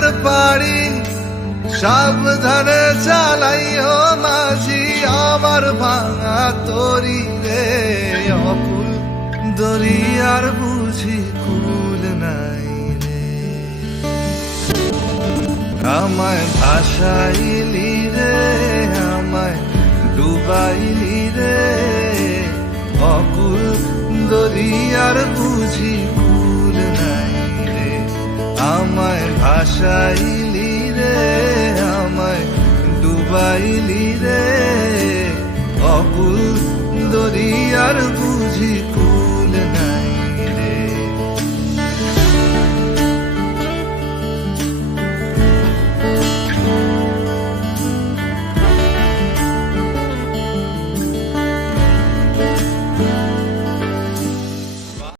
নৌকার পাড়ি সাবধানে চালাইও মাঝি আমার ভাঙা তরি রে অকুল দরিয়ার বুঝি কুল নাই রে আমায় ভাসাইলি রে আমায় ডুবাইলি রে অকুল দরিয়ার বুঝি কুল নাই রে আমায় ভাসাইলি রে আমায় ডুবাইলি রে অকুল দরিয়ার বুঝি